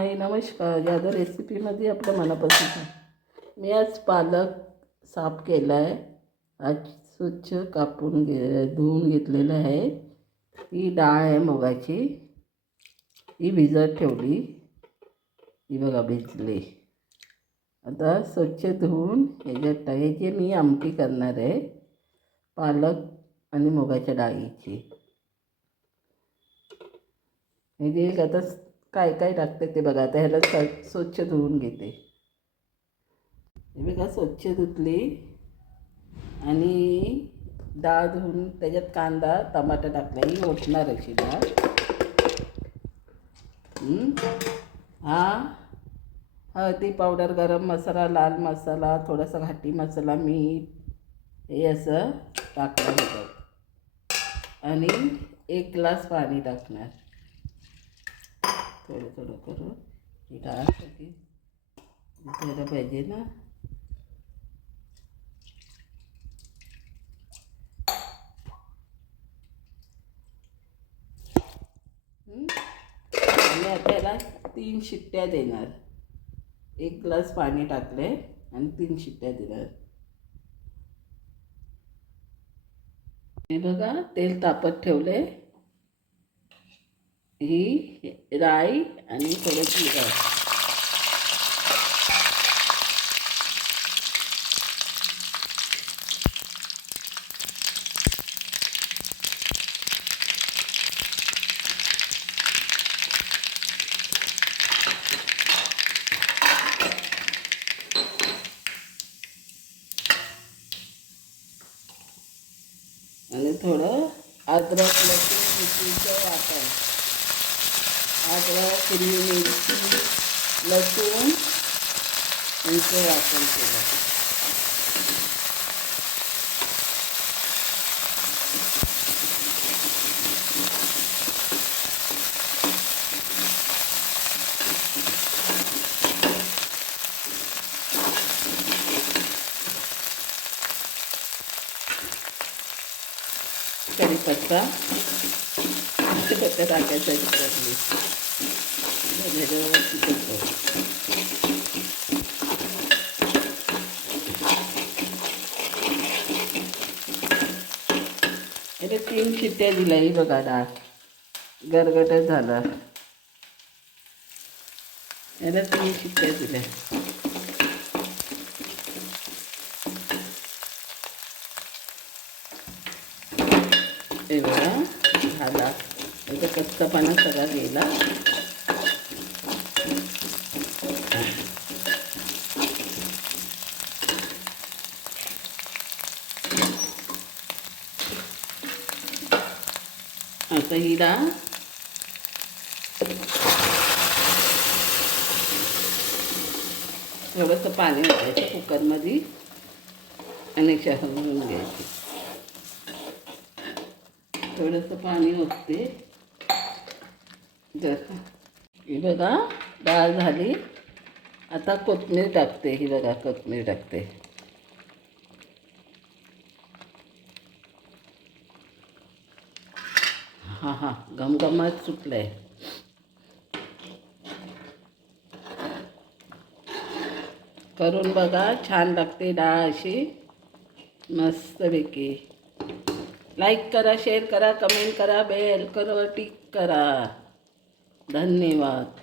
हाय नमस्कार. यादव रेसिपीमध्ये आपलं मनापासून मी आज पालक साफ केला आहे. आज स्वच्छ कापून धुवून घेतलेलं आहे. ही डाळ आहे मुगाची, ही भिजत ठेवली. ही बघा भिजली. आता स्वच्छ धुवून ह्याच्यात टाकायची. मी आमटी करणार आहे पालक आणि मुगाच्या डाळीची. हे आता काय काय टाकते ते बघा. आता ह्याला स्वच्छ धुवून घेते. हे बघा स्वच्छ धुतली आणि डाळ धुवून त्याच्यात कांदा टमाटर टाकला. ही ओतणार अशी डाळ. हा हळदी पावडर, गरम मसाला, लाल मसाला, थोडासा घाटी मसाला, मीठ हे असं टाकलं होतं आणि 1 ग्लास पाणी टाकणार. थोडं थोडं करून ही डाळ सगळी भिजायला पाहिजे ना. आणि आता याला 3 शिट्ट्या देणार. 1 ग्लास पाणी टाकले आणि 3 शिट्ट्या देणार. हे बघा तेल तापत ठेवले. ही राई आणि थोडं जिरं. आणि थोडं अद्रक लसूण मिरचीचं वाटण. अद्रक, हिरवी मिरची, लसूण यांचं वाटण केलं. कढीपत्ता टाकायचा विसरली. अरे 3 शिट्ट्या दिल्या. ही बघा डाळ गरगटच झाला. याला 3 शिट्ट्या दिल्या. हे बघा झाला. त्याचा कच्चापणा सगळा गेला. आता ही डाळ थोडंसं पाणी घालायचं कुकरमध्ये आणि शिजवून घ्यायची. थोडंसं पाणी ओतते. ही बघा डाळ झाली. आता कोथिंबीर टाकते. ही बघा कोथिंबीर टाकते. हां घमघमाट सुटलंय. करून बघा छान लागते डाळ अशी मस्तपैकी. लाईक करा, शेअर करा, कमेंट करा, बेल करा, टिक करा. धन्यवाद.